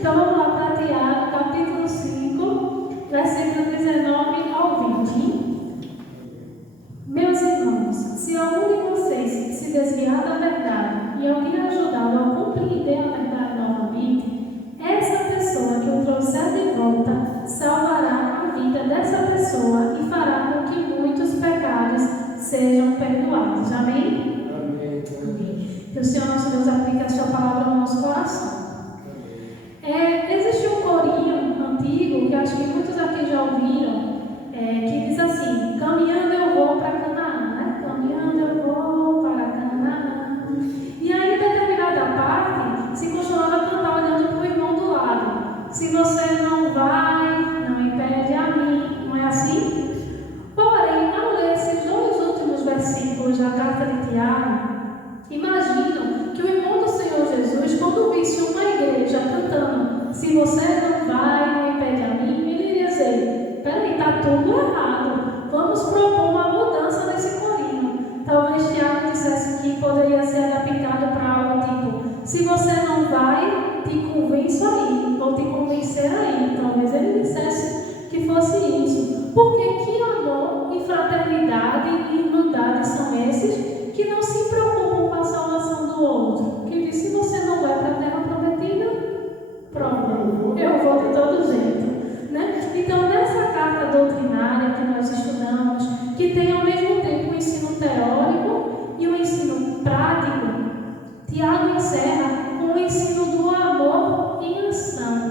Então vamos lá para Tiago, capítulo 5, versículo 19 ao 20. Meus irmãos, se algum de vocês se desviar da verdade e alguém ajudá-lo a compreender a verdade novamente, essa pessoa que o trouxer de volta salvará a vida dessa pessoa e fará com que muitos pecados sejam perdoados. Amém? Amém. Que o Senhor nosso Deus aplique a sua palavra no nosso coração. Existe um corinho antigo, que acho que muitos aqui já ouviram, que diz assim: caminhando eu vou para Canaã, né? Caminhando eu vou para Canaã. E aí, em determinada parte, se costumava cantar olhando para o irmão do lado. Se você não vai, não impede a mim. Não é assim? Porém, ao ler esses dois últimos versículos da carta de Tiago, imagino que o irmão do Senhor Jesus, quando visse uma igreja cantando "se você não vai, não impede a mim", ele iria dizer: peraí, está tudo errado, vamos propor uma mudança nesse corinho. Talvez Tiago dissesse que poderia ser adaptado para algo tipo: se você não vai, te convenço aí, ou te convencer aí. Talvez ele dissesse que fosse isso. Porque que amor e fraternidade e irmandade são esses que não se preocupam com a salvação do outro? Que diz: se você não vai para a terra prometida, pronto, eu vou de todo jeito, né? Então, nessa carta doutrinária que nós estudamos, que tem ao mesmo tempo um ensino teórico e um ensino prático, Tiago encerra com o ensino do amor em ação.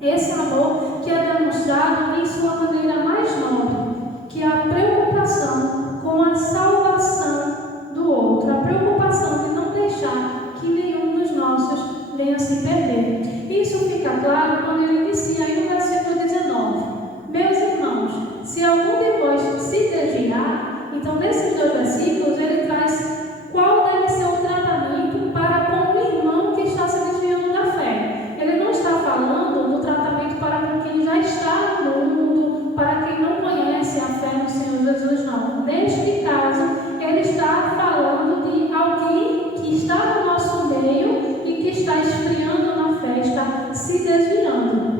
Esse amor que é demonstrado em sua maneira mais nobre, que é a preocupação com a salvação do outro, a preocupação de não deixar que nenhum dos nossos venha se perder. Isso fica claro quando ele inicia aí no versículo 19. Meus irmãos, se algum de vós se desviar, então nesses dois versículos ele traz qual deve ser o tratamento para com o irmão que está se desviando da fé. Ele não está falando do tratamento para com quem já está no mundo, para quem não conhece a fé no Senhor Jesus, não. Neste caso, ele está falando de alguém que está no nosso meio e que está esfriando na fé, está se desviando.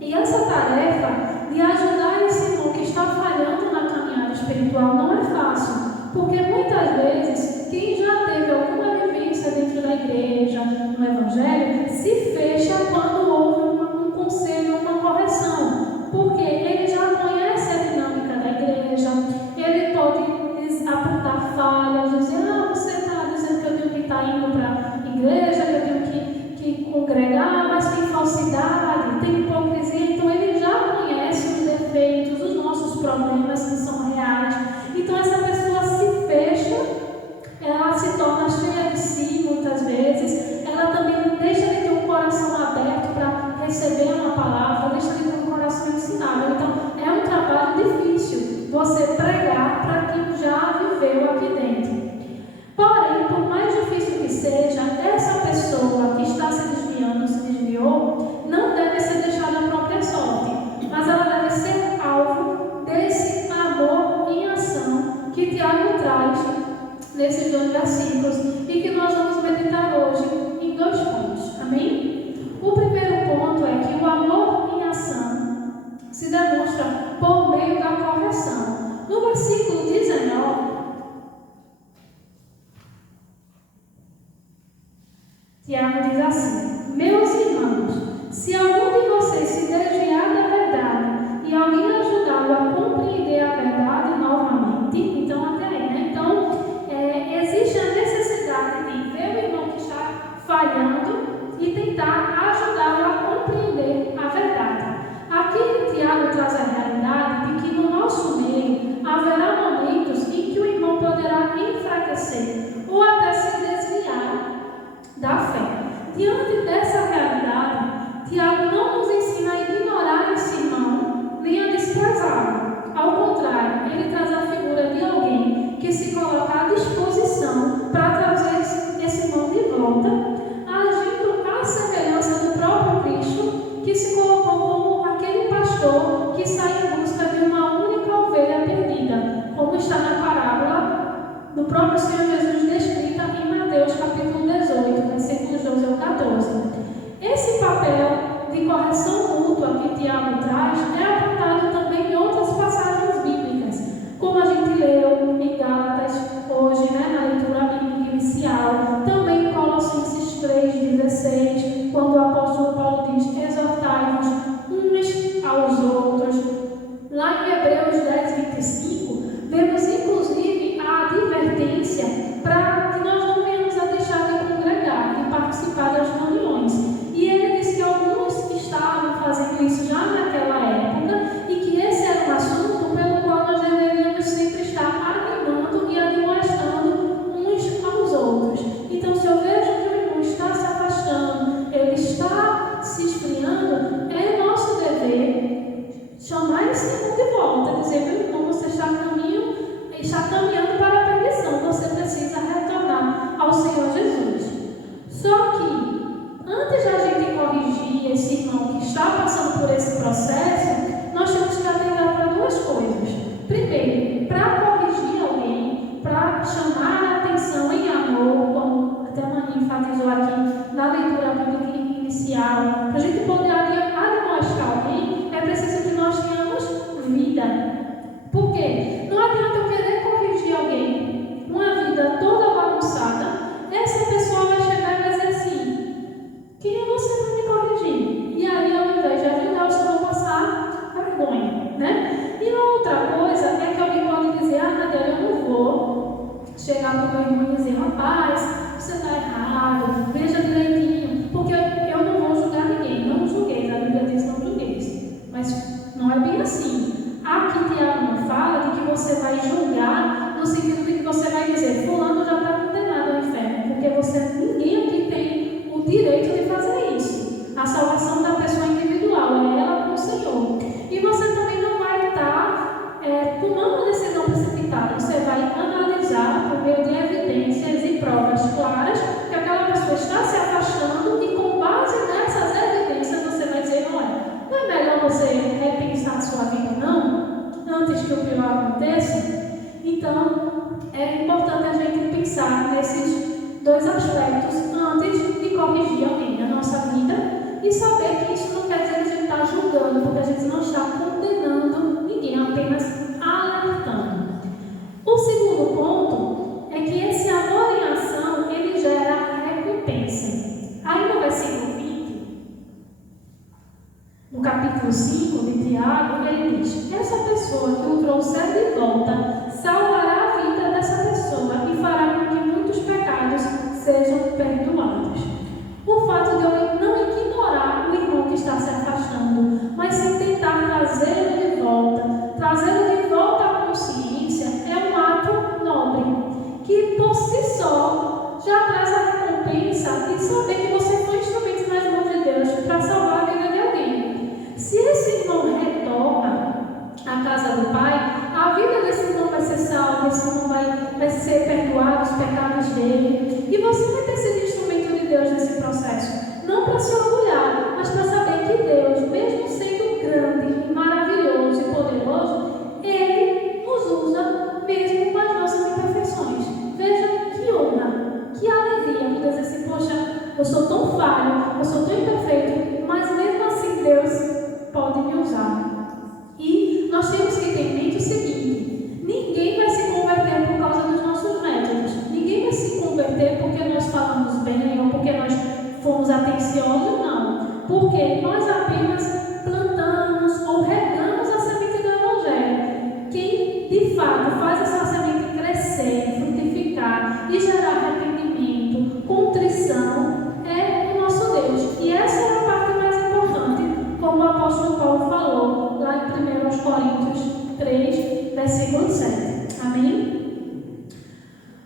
E essa tarefa de ajudar esse irmão que está falhando na caminhada espiritual não é fácil, porque muitas vezes quem já teve alguma vivência dentro da igreja, no Evangelho, se fecha quando houve um conselho, uma correção, porque ele já conhece a dinâmica da igreja, ele pode apontar falhas, dizer: você está dizendo que eu tenho que estar indo para a igreja, que eu tenho que congregar, mas tem falsidade, tem hipocrisia. Então ele já conhece os defeitos, os nossos problemas que são reais. Então essa pessoa se fecha, ela se torna cheia de si muitas vezes, ela também deixa de ter um coração aberto para receber uma palavra, deixa de ter um coração ensinável. Então é um trabalho difícil você pregar para quem já viveu aqui dentro. Porém, por mais difícil que seja, essa pessoa que está se desviando, se desviou, não deve ser deixada à própria sorte, mas ela deve ser alvo desse amor em ação que Tiago traz nesses dois versículos e que nós vamos meditar hoje em dois pontos. Amém? O primeiro ponto é que o amor em ação se demonstra por meio da correção. No versículo 19, Tiago diz assim: meus irmãos, se algum de vocês se desviar da verdade e alguém ajudá-lo a compreender a verdade novamente, então até aí, né? Então, existe a necessidade de ver o irmão que está falhando e tentar ajudá-lo a compreender a verdade. Aqui Tiago traz a realidade de que no nosso meio haverá momentos em que o irmão poderá enfraquecer ou até se desviar da fé. Diante dessa realidade, diabo traz é apontado também em outras passagens bíblicas, como a gente leu em Gálatas hoje, na leitura bíblica inicial, também em Colossenses 3,16, quando o apóstolo Paulo diz: exortai-vos uns aos outros. Lá em Hebreus 10:25, vemos inclusive a advertência para que nós não venhamos a deixar de congregar, de participar das reuniões. E ele diz que alguns estavam fazendo isso já naquela época e que esse era um assunto pelo qual nós deveríamos sempre estar animando e admoestando uns aos outros. Então, se eu vejo que o irmão está se afastando, ele está se esfriando, é nosso dever chamar esse irmão de volta, dizer: meu irmão, você está caminhando para a perdição, você precisa retornar ao Senhor Jesus. Só que, antes da gente corrigir esse irmão que está passando por esse processo, nós temos que atentar para duas coisas. Primeiro, para corrigir alguém, para chamar a atenção em amor, como até a Mani enfatizou aqui na leitura bíblica inicial, para a gente poder admoestar alguém, é preciso que nós tenhamos vida. Por quê? Não adianta eu querer corrigir alguém, uma vida toda bagunçada, essa pessoa vai chegar e vai dizer assim: quem é você para me corrigir? E aí, ao invés de ajudar, eu só vou passar vergonha, né? E outra coisa é que alguém pode dizer: Nadia, eu não vou chegar para o meu irmão e dizer: rapaz, você está errado, veja direitinho, porque eu não vou julgar ninguém. Não julgueis, a Bíblia diz: não julgueis. Mas não é bem assim. Aqui Tiago não fala de que você vai julgar no sentido de que você vai dizer: fulano já está condenado ao inferno, porque ninguém aqui tem o direito de fazer isso. A salvação da pessoa individual é ela com o Senhor. E você também não vai estar tomando uma decisão precipitada. Você vai analisar por meio de evidências e provas claras que aquela pessoa está se afastando, e com base nessas evidências você vai dizer: olha, não é melhor você repensar sua vida, não? Antes que o pior aconteça. Então, é importante a gente pensar nesses dois aspectos antes de corrigir alguém na nossa vida, e saber que isso não quer dizer que a gente está julgando, porque a gente não está condenando ninguém, apenas alertando. O segundo ponto é que esse amor em ação, ele gera recompensa. Aí no versículo 20, no capítulo 5 de Tiago, ele diz: essa pessoa que o trouxer de volta salvará a vida dessa pessoa e fará com que muitos pecados sejam perdoados. O fato de eu não ignorar o irmão que está se afastando, mas sim tentar trazê-lo de volta à consciência, é um ato nobre, que por si só já traz a recompensa de saber que você foi instrumento nas mãos de Deus para salvar a vida de alguém. Se esse irmão retorna à casa do Pai, a vida desse irmão vai ser salva, esse irmão vai ser perdoado os pecados dele, e você vai ter sido instrumento de Deus nesse processo. Não para se orgulhar, mas para saber que Deus, mesmo sendo grande, maravilhoso e poderoso, Ele nos usa mesmo com as nossas imperfeições. Veja que honra, que alegria poder dizer assim: poxa, eu sou tão falho, eu sou tão imperfeito, mas mesmo assim Deus pode me usar. E nós temos que ter em mente o seguinte: ninguém vai se converter por causa dos nossos métodos. Ninguém vai se converter porque nós falamos bem ou porque nós fomos atenciosos, não. Porque nós apenas plantamos ou regamos a semente do Evangelho. Quem de fato faz essa semente crescer, frutificar e gerar arrependimento, contrição, é o nosso Deus. E essa é a parte mais importante, como o apóstolo Paulo falou lá em 1 Coríntios 3, versículo 7. Amém?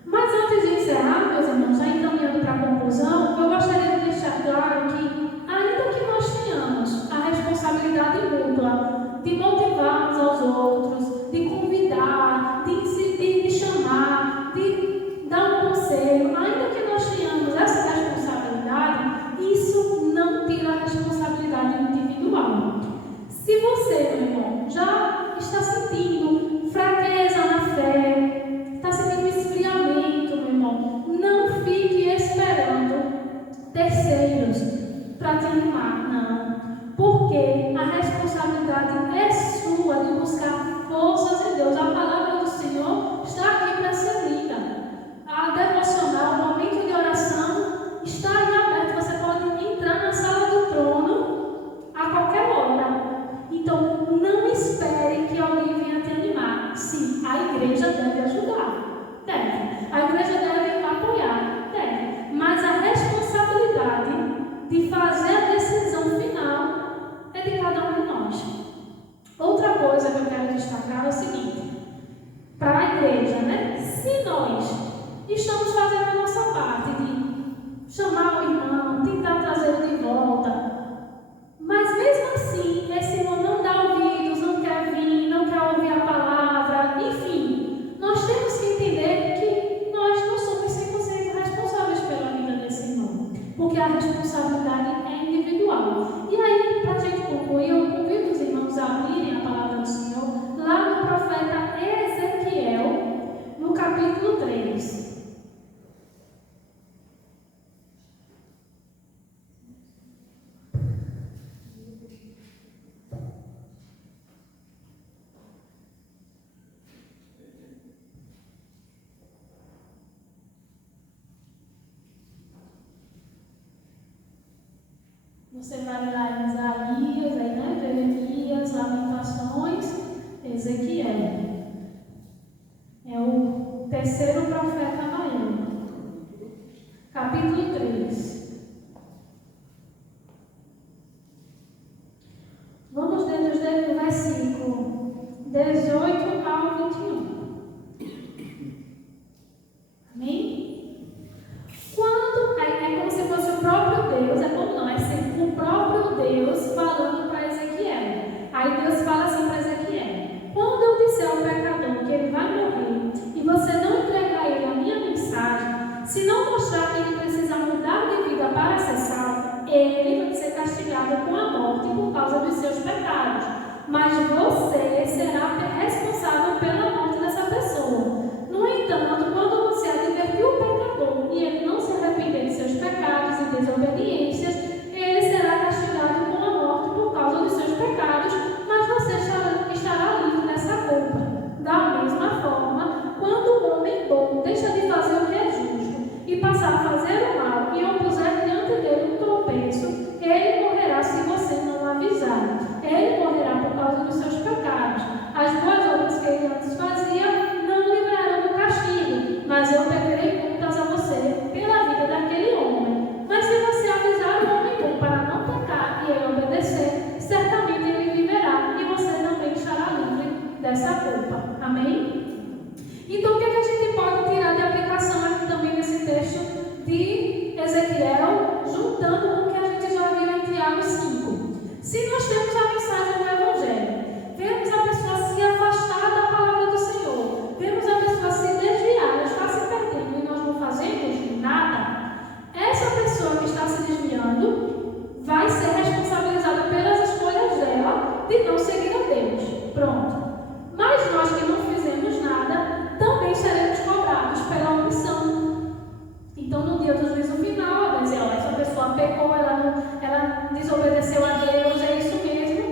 Mas antes de encerrar, meus irmãos, já encaminhando para a conclusão, eu gostaria de deixar claro que, ainda que nós tenhamos a responsabilidade mútua de motivar uns aos outros, de convidar, de chamar, de dar um conselho, ainda que nós tenhamos essa responsabilidade, isso não tira a responsabilidade individual. Se você, meu irmão, já está sentindo fraqueza na fé, está sentindo esfriamento, meu irmão, não fique esperando terceiros para te animar, não. Porque a responsabilidade se nós estamos fazendo a nossa parte de chamar o irmão, tentar trazê-lo de volta, mas mesmo assim, esse irmão não dá ouvidos, não quer vir, não quer ouvir a palavra, enfim, nós temos que entender que nós não somos 100% responsáveis pela vida desse irmão, porque a responsabilidade é individual. E aí, para a gente concluir, eu convido os irmãos a abrirem a palavra do Senhor lá no profeta Ezequiel, no capítulo 3. Você vai lá em Isaías, aí, né? Jeremias, Lamentações, Ezequiel. É o terceiro profeta maior. Capítulo 3. Vamos desde o versículo 18 ao 21. Amém? Quando é como se fosse o próprio Deus, é como não, é sempre o próprio Deus falando para Ezequiel. Aí Deus fala assim para Ezequiel: quando eu disser ao pecador que ele vai morrer e você não entregar a ele a minha mensagem, se não mostrar que ele precisa mudar de vida para ser salvo, ele vai ser castigado com a morte por causa dos seus pecados. Mas você será responsável pela morte dessa pessoa. No entanto, quando você advertir o pecador e ele não se arrepender de seus pecados e desobediências, ele será castigado com a morte por causa dos seus pecados, mas você estará livre dessa culpa. Da mesma forma, quando o homem bom deixa de fazer o que é justo e passar a fazer o mal e opuser diante dele um tropeço, ele morrerá se você não avisar. Ele morrerá por causa dos seus pecados. As boas obras que ele antes fazia não o livrarão do castigo, mas eu pedirei contas a você pela vida daquele homem. Mas se você avisar o homem bom para não pecar e ele obedecer, certamente ele viverá e você também estará livre dessa culpa. Amém? Então, o que a gente pode tirar de aplicação aqui também nesse texto de Ezequiel, juntando com o que a gente já viu em Tiago 5? Se nós temos a mensagem do Evangelho, vemos a pessoa se afastar da palavra do Senhor, vemos a pessoa se desviar, está se perdendo e nós não fazemos nada, essa pessoa que está se desviando vai ser responsabilizada pelas escolhas dela de não seguir a Deus. Pronto. Mas nós que não fizemos nada, também seremos cobrados pela omissão. Então, no dia do juízo final, vai dizer: essa pessoa pecou, ela desobedeceu a Deus, é isso mesmo.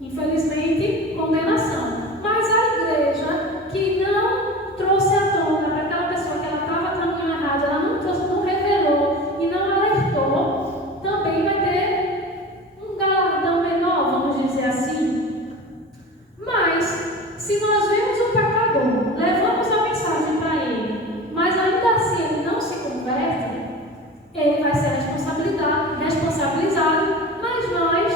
Infelizmente, condenação. Mas a igreja que não trouxe à tona para aquela pessoa que ela estava caminhando errado, ela não trouxe, não revelou e não alertou, também vai ter um galardão menor, vamos dizer assim. Mas, se nós vemos o pecador, levamos a mensagem para ele, mas ainda assim ele não se converte, ele vai ser responsabilizado, mas nós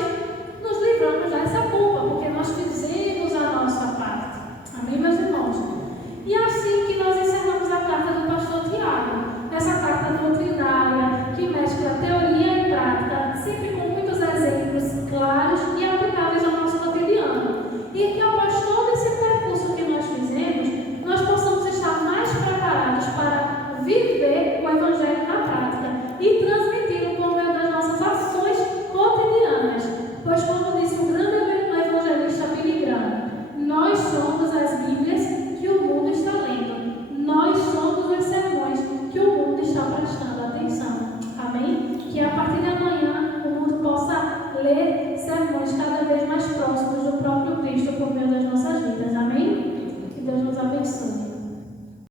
nos livramos dessa culpa, porque nós fizemos a nossa parte. Amém, meus irmãos? E assim que nós encerramos a carta do pastor Tiago, essa carta doutrinária que mescla teoria e prática, sempre com muitos exemplos claros e aplicáveis ao nosso cotidiano. E que após todo esse percurso que nós fizemos, nós possamos estar mais preparados para viver o Evangelho na prática e transmiti-lo por meio das nossas ações cotidianas. Pois, como disse o grande evangelista Billy Graham, nós somos as Bíblias que o mundo está lendo. Nós somos os sermões que o mundo está prestando atenção. Amém? Que a partir de amanhã o mundo possa ler sermões cada vez